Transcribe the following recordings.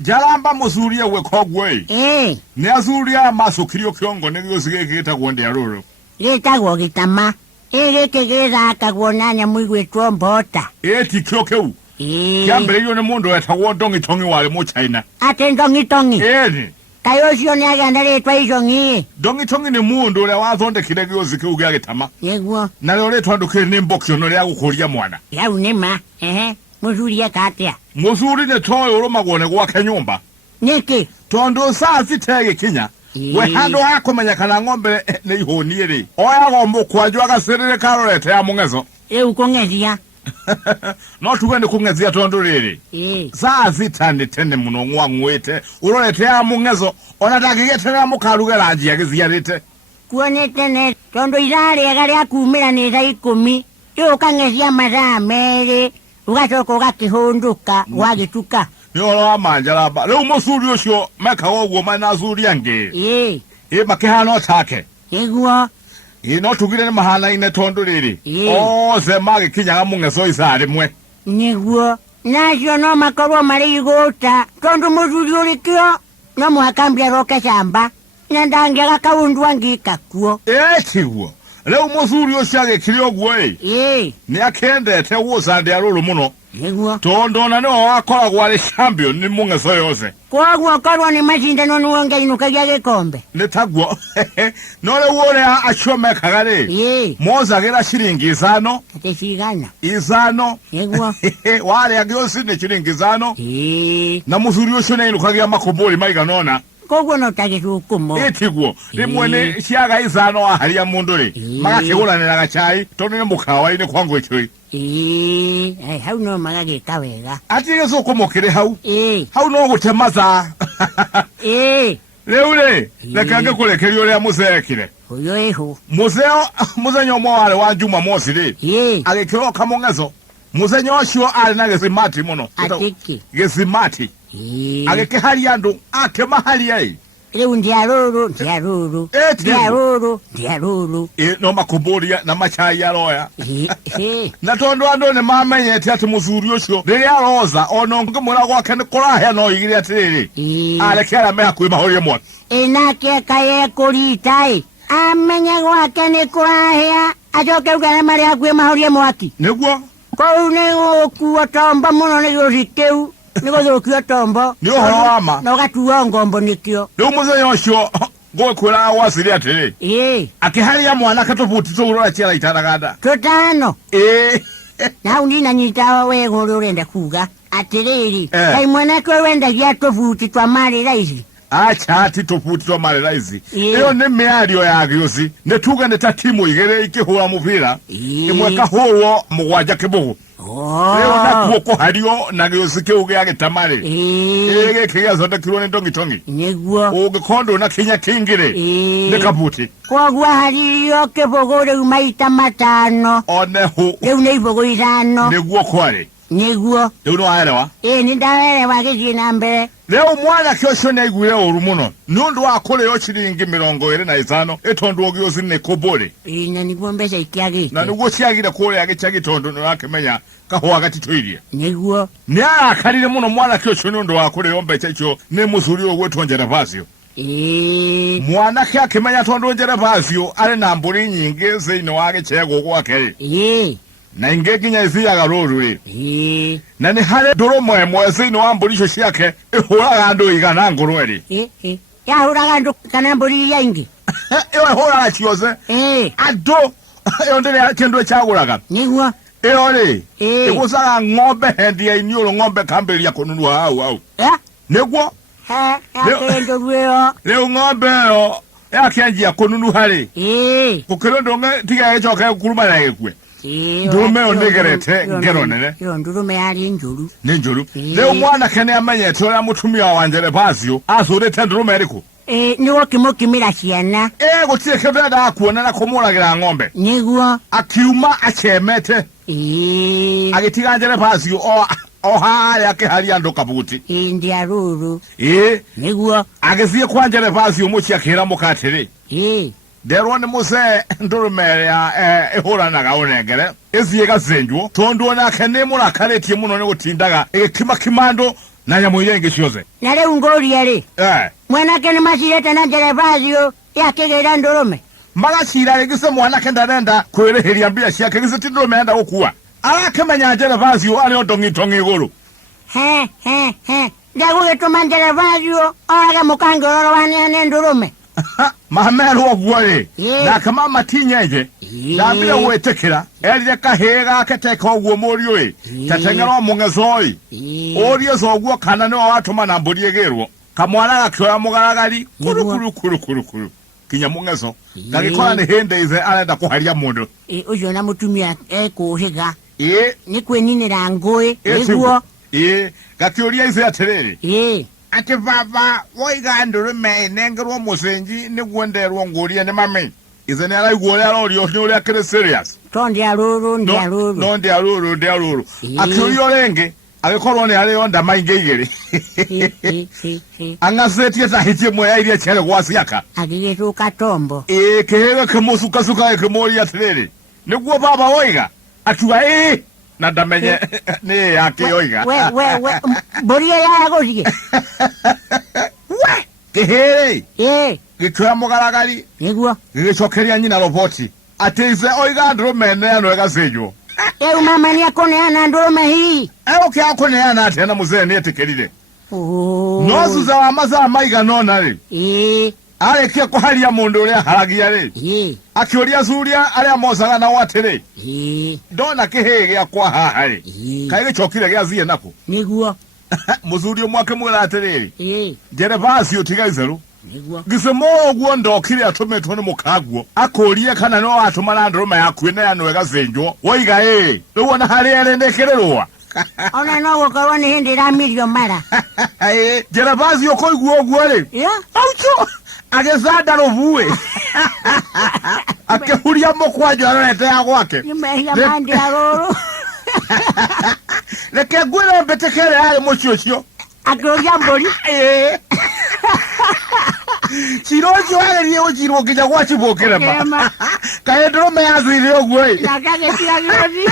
Njaramba muzuria we kogwe. Ne azuria maso kirio kiongo ne yosige kita gwonde ya ruru. Leta go gitama. Kegeza akagwonanya mwigwe trombota. Eti kyokeu. Kiambere yone mundo etawo dongitongi wale mu China. Ate dongitongi. Kayoshio ni aganda letwa isongi. Dongitongi ni mundo le wazonde kidege yosike ugia gitama. Yegwo. Na lole twandukire nimbokyo no lya gukuria mwana. Ya unema. Muzuria katia. Muzuri ne toyo uroma gwone gwa kenyumba. Niki. Tondo saa zitege kinya. We hando hako manyakana ngombe ne ihoniere. Oya gombo kwajwa gasirire karolete ya mungezo. Ukongezia. No tuwende kungezia tondo riri. Saa zitande tene muno ngwangwete. Urolete ya mungezo. Onatagigete ya mukaruge lanji ya giziarite. Kuone tene. Tondo irari ya gari ya kumira neza 10. Ukangezia maza mere. Ugatoko ugakihunduka wagituka. Ni olo amanjaramba. Leo musuri osho meka wogo mana zuri yange. Makehano take. Yegwo. No tugire ni mahana ine tondo riri. Ze mage kinyaga mungezo isare mwe. Yegwo. Nasyo no makorwa mari igota. Tondo musuri olikyo. No muhakambia roke shamba. Nandangira kaundu wangika kuo. Chiwo. Leo musuri oshage kirio gwe. Ni akende te wozande aruru muno. Yegwo. Tondo na no wakora gwale champion ni mungezo yose. Kwa korwa ni mashindano nuonge inuka gya gikombe. Netagwo. Nole wole ashome kagare. Moza gera shilingi 5. Ate shigana. 5. Yegwo. Wale agyosi ne shilingi 5. Na musuri oshone inuka gya makoboli maiga nona. Kogo no tage hukumo. Etigwo. Rimwene shiaga 5 ahali ya mundore. Magakegula ne nagachai. Tondo ne mukawa ine kwangu echo. Hau no magage kawega. Ati yeso komokere hau. Hau no gutemaza. Leule, nakange kulekerio lya musekire. Oyo eho. Muzenyo mwale wa Juma Mosi le. Agekero kamongezo. Muzenyo osho ali na gesimati muno. Atiki. Gesimati. Ageke hali yandu ake mahali yai. Leo njaruru. No makuburia na machai ya loya. Na tondo ando ne mama yete ati muzuri osho. Lele ya roza ono ngumula gwake ne korahe no igiri atiriri. Alekera meha kuima hori mwa. Enake kaye kuritai. Amenya gwake ne korahe ajoke ugane mari akuima hori mwaki. Negwo. Ko ne okuwa tomba muno ne yosikeu. Niko zokyo tombo. Ni ohama. No gatuwa ngombo nikyo. Leo muzenyo osho. Go kwela wasiri atiri. Akihali ya mwana katofuti so urora chela itaragada. Totano. Na unina nyitawa we ngoro urenda kuga. Atiriri. Kai mwana kwe wenda ya tofuti twa mali raisi. Ati tofuti twa mali raisi. Iyo ne meario ya agyosi. Netuga neta timu igere ikihura mupira. Imweka huo mugwaja kibugu. Leo nakuoko hario na gyosike uge yage tamare. Ege kiya zonda kirone dongitongi. Negwo. Uge kondo na kinya kingire. Nekaputi. Kwa gwa hario kebogore umaita 5. Onehu. Leo neibogo 5. Negwo kware. Negwo. Leo no aelewa. Nindaelewa kizina mbere. Leo mwana kyosho negwire orumuno. Nundu akole yo chiringi 25 etondo ogyosi ne kobole. Na nigwombesa ikiagite. Na nigwo chiagire kole yage chagitondo no akemenya kaho agati toirie. Negwo. Nya kalire muno mwana kyosho nundu akole yombe checho ne musuri ogwe tonjera vasio. Mwana kyakemenya tondo njera vasio ale na mburi nyingi zino wage chego gwake. Na ingeginya izia garuru na ni hale doro mweze no ambulisho shake ehora ando igana ngorweri ya hora ando kana mbuli yangi ewe hora chiyoze ado yondere kendo chaguraga nigwa eole ekusaga ngombe hendi ya inyolo ngombe kambeli ya konunu au negwo akendo leo ngombe yo ya kianji ya konunu hale kukirondo tiga echo ka kuruma na ekwe Ndurume onegerete ngero nene. Ndurume yali njuru. Ni njuru. Leo mwana kene amanye tola mutumia wanjere pasio azurete ndurume eriko. Niwo kimokimira ciana. Gutire kebeda akuona na komuragira ngombe. Niguo. Akiuma achemete. Agitiga njere pasio oha yake hali ando kabuti. Ndia ruru. Niguo. Agezie kwa njere pasio muchi akira mukatire. Derone muse ndurume ya ehora na gaonegere eziye gazenjwo tondo na kane mura karetie muno ne gutindaga ekima kimando Nanya mwiyenge shoze. Nale ungoli yale. Mwanake ni masireta na Njaramba ya kegera ndorome. Maga shira gise mwanake ndarenda kwereheria mbia shake gise tindorome enda okuwa. Arakemanya Njaramba ali ondongitongi iguru. He. Ndagu getuma Njaramba aga mukangororo wane ndorome. Mahamero ogwale. Na kama matinyeje. Ndabira wetekera erire kahega aketeka ogwo morio tatengero mungezoi. Orio zogwo kana no watuma na mburi egerwo. Kamwana gakyoya mugaragari kuru. Kinya mungezo. Ngagikora ni hende ize arenda kuharia mundu. Ujo na mutumia kuhiga. Ni kweninira ngoe eguo. Gakyoria ize aterere. Ati baba woiga ndurume nengerwo musenji ni gwenderwo ngoria ni mami. Ize ni ala igwoya lori ni akere serious. Ndia ruru. No ndia ruru. Akyoria orenge agikorwo ni ari onda mainge igere. Angasetie tahitie moya iria chere gwasiaka. Agigetuka tombo. Kehega kemusuka kemori aterere. Niguo baba woiga atuwa na ndamenye ni yake oiga. We boria ya gosige. We kehere gikyoya mugaragari niguo gicokeria nyina roboti atize oiga ndrume no egasejo mama ni akoneana ndrume hii oke akoneana atena muzee ni etekerire no suza wa maza maiga nona ri arekia kuharia mundu uria haragia ri akioria zuria aria mozaga na watere ndona kihege akwa haha ri kai gicokire giazie nako niguo muzurio mwake mwira atiriri Njaramba utiga izeru gisemo ogwo ndokire atumetwo ni mukagwo akorie kana no atuma na ndruma yaku ne yano egazenjwo woiga ruona hari erendekererwa ona no gokorwo ni hindi ra milio mara Njaramba ukoigwo ogwo ri aucho agezanda rovuwe akehuria mukwajo arete ya gwake ni mehia mandi aroro Leke gwira mbetekere ari muciocio akroja mbori Chirojo ari ojiro ginya gwachibokere ma kaendro me azuire ogwo na kage tiagozi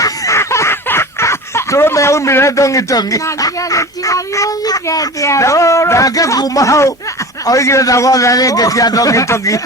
Toro me umire dongitongi na kage tiagozi kete aroro Dage kuma hau oigire na gwa gale ke tia dongitongi